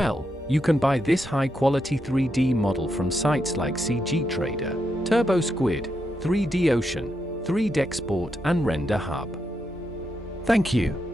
Well, you can buy this high-quality 3D model from sites like CG Trader, TurboSquid, 3D Ocean, 3D Export and Render Hub. Thank you.